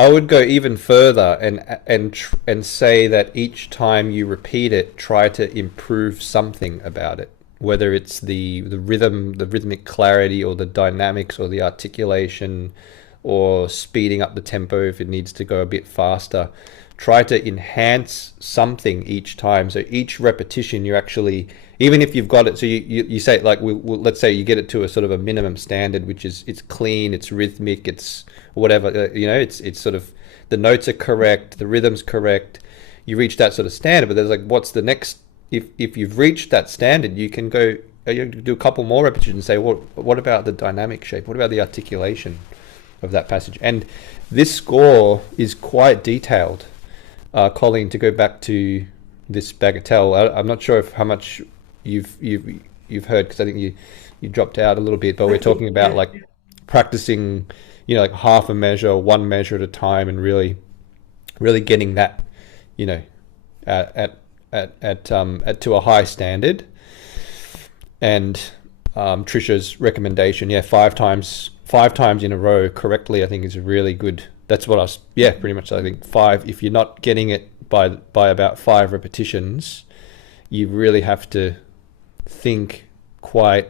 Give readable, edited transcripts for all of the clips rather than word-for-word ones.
I would go even further and say that each time you repeat it, try to improve something about it. Whether it's the rhythm, the rhythmic clarity, or the dynamics, or the articulation, or speeding up the tempo if it needs to go a bit faster. Try to enhance something each time. So each repetition, you're actually, even if you've got it, so you say like, let's say you get it to a sort of a minimum standard, which is it's clean, it's rhythmic, it's whatever, it's sort of the notes are correct, the rhythm's correct. You reach that sort of standard, but there's like, what's the next? If you've reached that standard, you can go, you do a couple more repetitions and say, what about the dynamic shape? What about the articulation of that passage? And this score is quite detailed. Colleen, to go back to this bagatelle, I'm not sure if how much you've heard, because I think you dropped out a little bit, but we're talking about like practicing, like half a measure, one measure at a time, and really getting that, at to a high standard. And Trisha's recommendation, five times in a row correctly, I think is really good. That's what pretty much. I think five. If you're not getting it by about 5 repetitions, you really have to think quite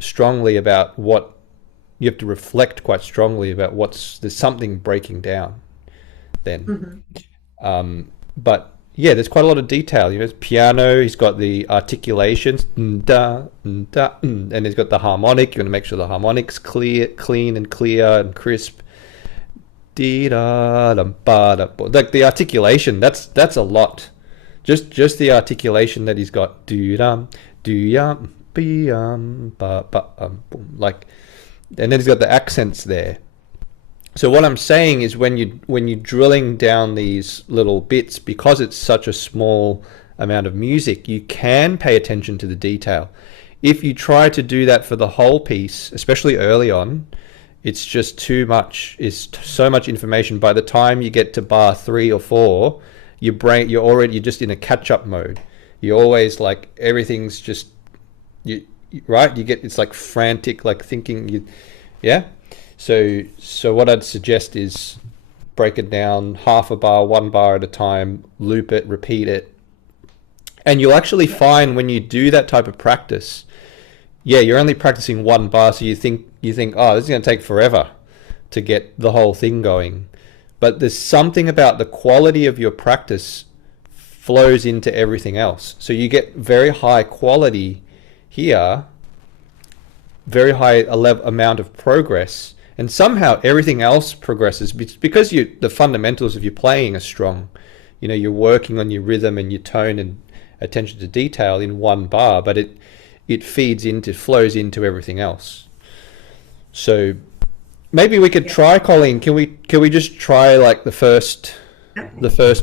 strongly about what you have to reflect quite strongly about there's something breaking down then. But yeah, there's quite a lot of detail. It's piano, he's got the articulations, da, da, and he's got the harmonic. You want to make sure the harmonic's clean and clear and crisp. Dee da dum ba da. Like the articulation, that's a lot. Just the articulation that he's got. Do dum, do yum, be ba ba boom. Like, and then he's got the accents there. So what I'm saying is when you're drilling down these little bits, because it's such a small amount of music, you can pay attention to the detail. If you try to do that for the whole piece, especially early on, it's just too much. It's so much information. By the time you get to bar 3 or 4, you're just in a catch-up mode. You're always like, everything's just right. It's like frantic, like thinking. So what I'd suggest is break it down half a bar, 1 bar at a time, loop it, repeat it. And you'll actually find when you do that type of practice, you're only practicing 1 bar, so you think, oh, this is going to take forever to get the whole thing going. But there's something about the quality of your practice flows into everything else. So you get very high quality here, very high amount of progress, and somehow everything else progresses because the fundamentals of your playing are strong. You're working on your rhythm and your tone and attention to detail in 1 bar, but it flows into everything else. So maybe we could try, Colleen. Can we just try like the first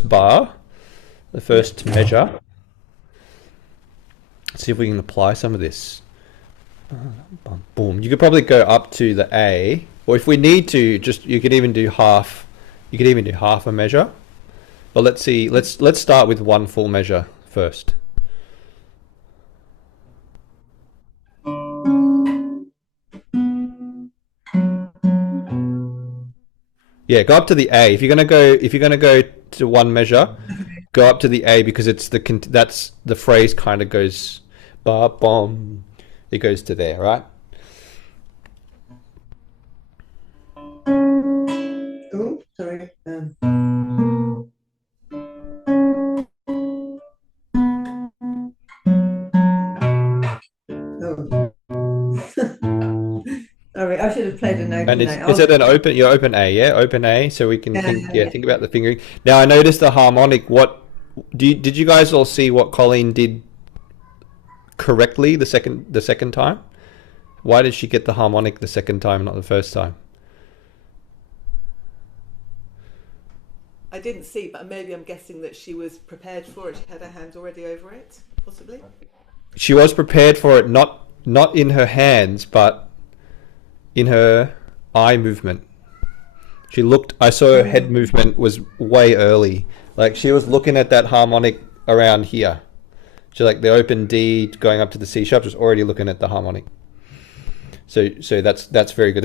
bar, the first measure? See if we can apply some of this. Boom. You could probably go up to the A, or if we need to, you could even do half. You could even do half a measure. But let's see. Let's start with 1 full measure first. Yeah, go up to the A. If you're gonna go to 1 measure, go up to the A, because that's the phrase kind of goes ba bom. It goes to there, right? Oh, sorry. Sorry, I should have played a note. And is it an open? Your open A, yeah, open A, so we can think about the fingering. Now I noticed the harmonic. Did you guys all see what Colleen did correctly the second time? Why did she get the harmonic the second time, not the first time? I didn't see, but maybe I'm guessing that she was prepared for it. She had her hands already over it, possibly. She was prepared for it, not in her hands, but in her eye movement. I saw her head movement was way early. Like she was looking at that harmonic around here. So like the open D going up to the C sharp, was already looking at the harmonic. So that's very good.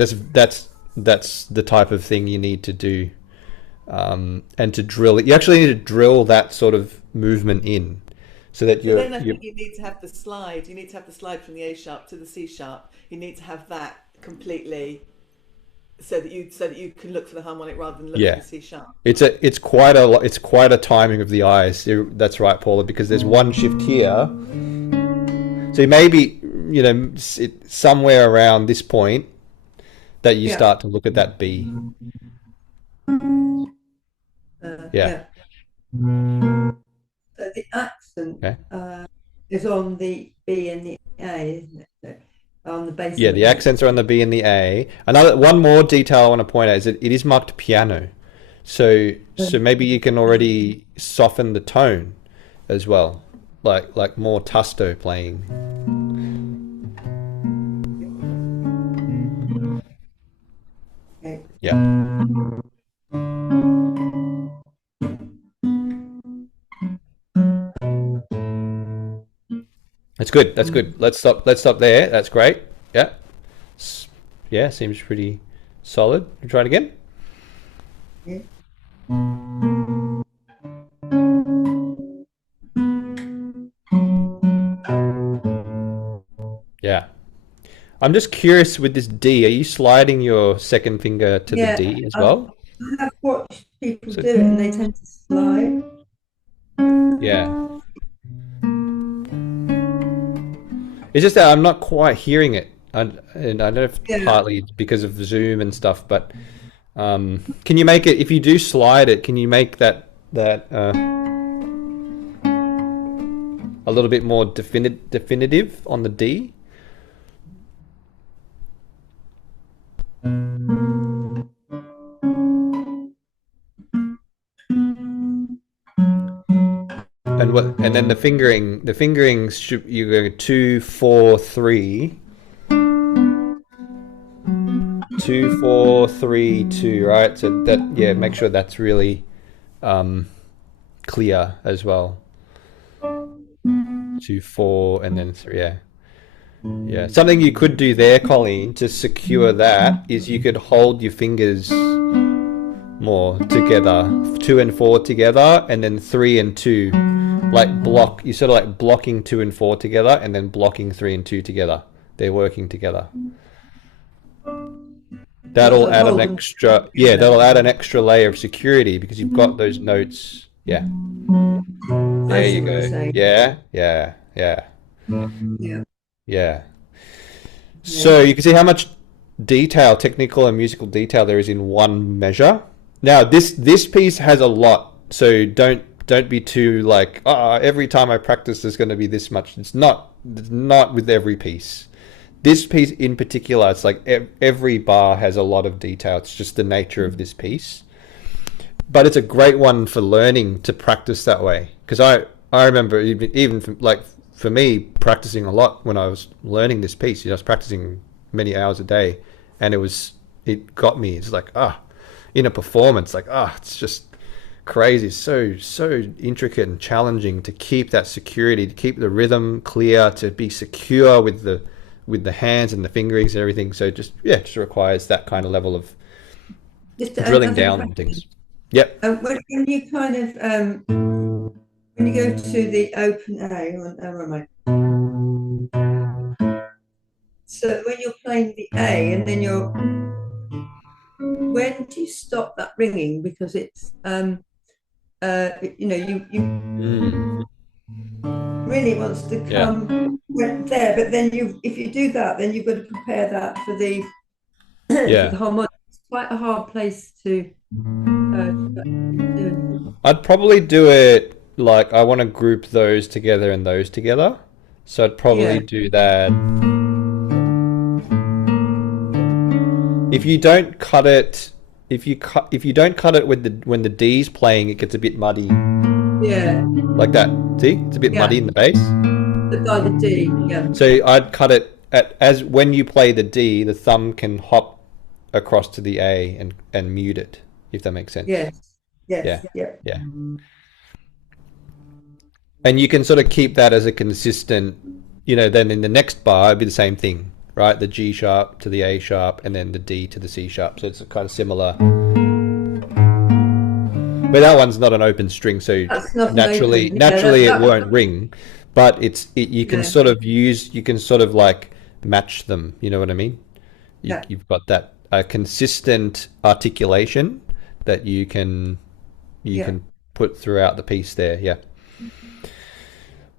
that's the type of thing you need to do. And to drill it, you actually need to drill that sort of movement in, so that But then I you're think you need to have the slide. You need to have the slide from the A sharp to the C sharp. You need to have that completely, so that you can look for the harmonic rather than look for yeah. the C sharp. It's quite a timing of the eyes. That's right, Paula, because there's one shift here. So maybe somewhere around this point that you Yeah. start to look at that B. Yeah. Yeah. So the accent Okay. is on the B and the A, isn't it? So on the base Yeah, of the the note. accents are on the B and the A. One more detail I want to point out is that it is marked piano. So maybe you can already soften the tone as well, like more tusto playing. Okay. Yeah, that's good. That's good. Let's stop there. That's great. Yeah, yeah, seems pretty solid. Try it again. Okay. Yeah. I'm just curious with this D. Are you sliding your second finger to the Yeah, D as well? I have watched people So do it and they tend to slide. yeah. It's just that I'm not quite hearing it. And I don't know if it's Yeah. partly because of Zoom and stuff, but can you make it, if you do slide it, can you make that a little bit more definitive on the D? And then the fingering should, you go 2 4 3 2 4 3 2, right? So that, yeah, make sure that's really clear as well. 2 4 and then 3, yeah. Yeah, something you could do there, Colleen, to secure that is you could hold your fingers more together, 2 and 4 together, and then 3 and 2, like block. You sort of like blocking 2 and 4 together, and then blocking 3 and 2 together. They're working together. That'll Also add an hold them extra, yeah, together. that'll add an extra layer of security because you've got those notes. Yeah, I there see you what you're go. saying. Yeah, yeah, yeah, Yeah. yeah. Yeah. So you can see how much detail, technical and musical detail there is in one measure. Now this piece has a lot, so don't be too like, every time I practice there's going to be this much. It's not with every piece. This piece in particular, it's like every bar has a lot of detail. It's just the nature of this piece. But it's a great one for learning to practice that way. Because I remember even like for me practicing a lot when I was learning this piece. I was practicing many hours a day, and it got me. It's like in a performance, like it's just crazy. So intricate and challenging to keep that security, to keep the rhythm clear, to be secure with the hands and the fingerings and everything. So just requires that kind of level of Just drilling another down on question. things. Yep. When you kind of when you go to the open A, where am I? So when you're playing the A and then when do you stop that ringing? Because it's you Mm, really wants to yeah. come there, but then if you do that, then you've got to prepare that for the for Yeah. the harmonic. It's quite a hard place to do. I'd probably do it like I want to group those together and those together. So I'd probably Yeah, do that. If you don't cut it, if you don't cut it with when the D's playing, it gets a bit muddy yeah, like that. See, it's a bit yeah. muddy in the bass. By the D, yeah. So I'd cut it as when you play the D, the thumb can hop across to the A and mute it, if that makes sense. Yes, yes, Yeah, yeah. yeah. And you can sort of keep that as a consistent, then in the next bar, it'd be the same thing. right? The G sharp to the A sharp, and then the D to the C sharp. So it's kind of similar. But that one's not an open string, so That's not an naturally, open. Yeah, naturally it that won't ring. But you can yeah, sort of you can sort of like match them. You know what I mean? yeah, You've got that consistent articulation that you yeah. can put throughout the piece there. Yeah.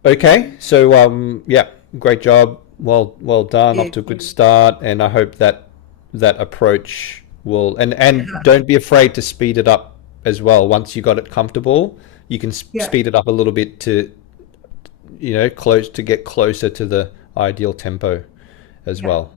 Okay. So yeah, great job. Well done. Off You, to a good start, and I hope that that approach will and don't be afraid to speed it up as well. Once you got it comfortable, you can yeah, speed it up a little bit to close to get closer to the ideal tempo as yeah. well.